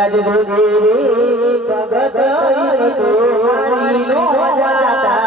आज बुझेरी भगत तुम्हारी नो जाता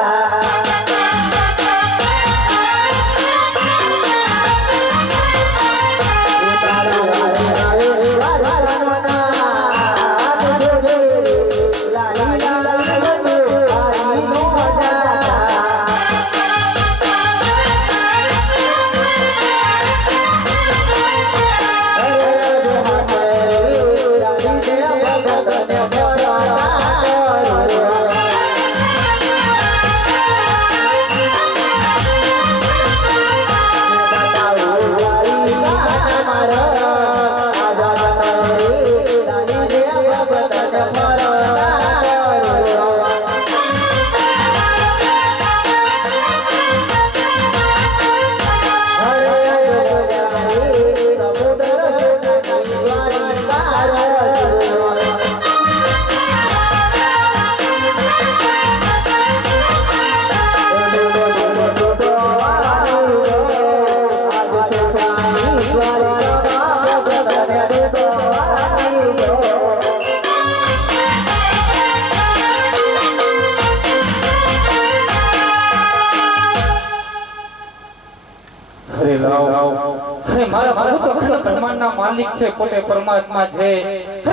માલિક છે પોતે પરમાત્મા છે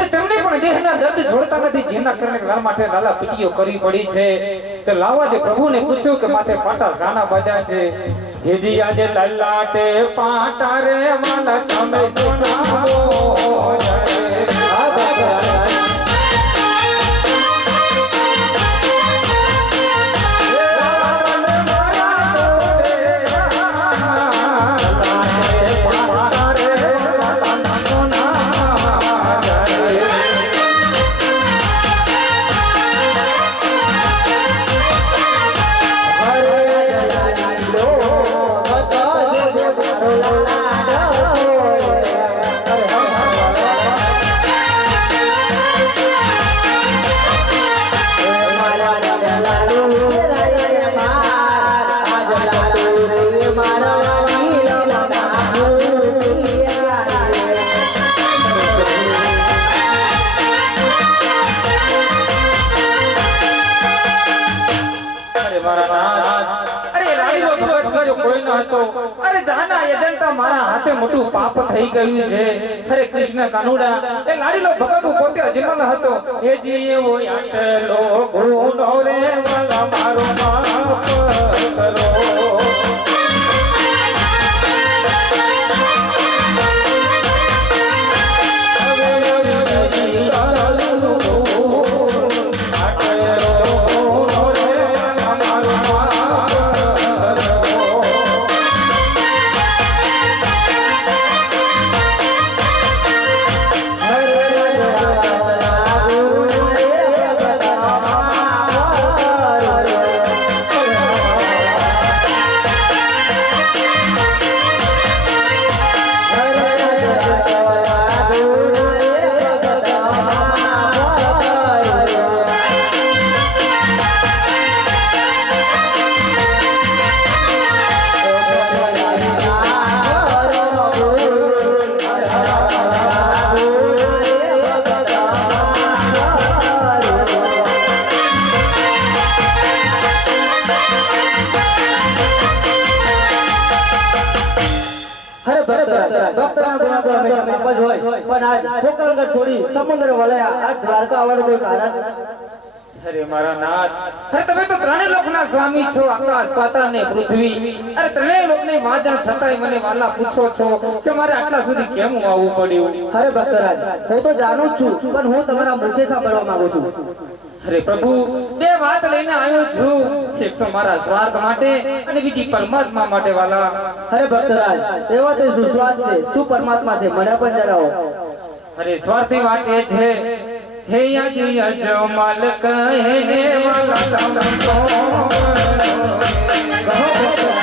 તેમને પણ દેહના દર્દ જોડતા નથી જેના કારણે લાલ માટે લાલા પીટીઓ કરવી પડી છે તે લાવા દે પ્રભુને પૂછ્યું કે માથે પાટા જાના બાજા છે હેજી આજે લલાટે પાટા રે માલા તમે સુનાવો મારા હાથે મોટું પાપ થઈ ગયું છે હરે કૃષ્ણ કાનુડા એ લાડીલો ભગત પોતે અજમલ હતો એ જીવો આટલો ગુનો રે વાલા મારો માફ કરો અરે ભક્તરાજ, ભક્તના ગુણ તો હંમેશા માપ જ હોય, પણ આજ ઠોકરગઢ છોડી સમુદ્ર વળ્યા, આ દ્વારકા આવવાનું કોઈ કારણ? અરે મારા નાથ, અરે તમે તો ત્રણેય લોકના સ્વામી છો, આકાશ પાતાળ ને પૃથ્વી. અરે ત્રણેય લોકની માજા છતાંય મને વાલા પૂછો છો કે મારે આટલા સુધી કેમ આવવું પડ્યું? અરે ભક્તરાજ, હું તો જાણું જ છું, પણ હું તમારા મુખે સાંભળવા માંગુ છું. અરે પ્રભુ, બે વાત લઈને આવ્યો છું, એક તો મારા સ્વાર્થ માટે અને બીજી પરમાત્મા માટે વાલા. અરે ભક્તરાજ, એવા તો શું સ્વાદ છે, શું પરમાત્મા છે, મને પણ જણાવો. અરે સ્વાર્થની વાત એ છે, હે યાજી અજમાલ કહે વાલા તમને તો કહો ભક્તરાજ.